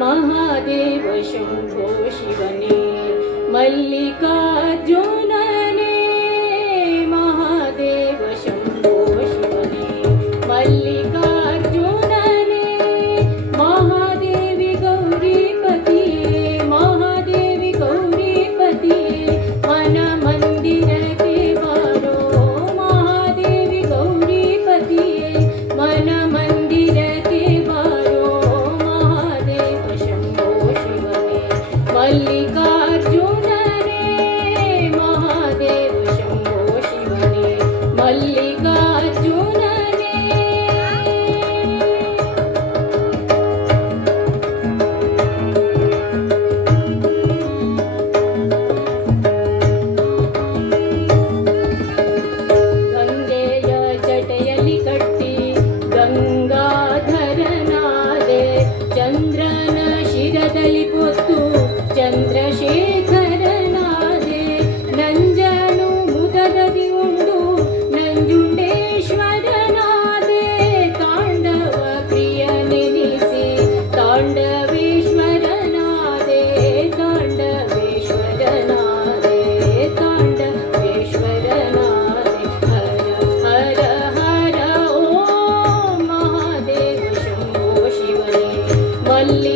महादेव शम्भो शिवने मल्लिकार्जुनने महादेव शम्भो शिवने मल्लिकार्जुनने महादेवी गौरीपतिये महादेवी गौरीपतिये मन मंदिरके बारो महादेवी गौरीपतिये मन मंदिरके बारो महादेव शम्भो शिवने मल्लिकार्जुनने महादेव शम्भो शिवने मल्लिकार्जुनने ಗಂಗೆಯ ಜಟೆಯಲ್ಲಿ ಕಟ್ಟಿ ಗಂಗಾಧರನಾದೆ ಚಂದ್ರನ ಶಿರದಲ್ಲಿ ಪೊತ್ತು ಚಂದ್ರಶೇಖರನಾದೆ ನಂಜನು ಮುದದದಿ ಉಂಡು ನಂಜುಂಡೇಶ್ವರನಾದೆ ತಾಂಡವ ಪ್ರಿಯನೆನಿಸಿ ತಾಂಡವೇಶ್ವರನಾದೆ ತಾಂಡವೇಶ್ವರನಾದೆ ತಾಂಡವೇಶ್ವರನಾದೆ ಹರ ಹರ ಹರ ಓಂ ಮಹಾದೇವ ಶಂಭೋ ಶಿವನೇ ಮಲ್ಲಿ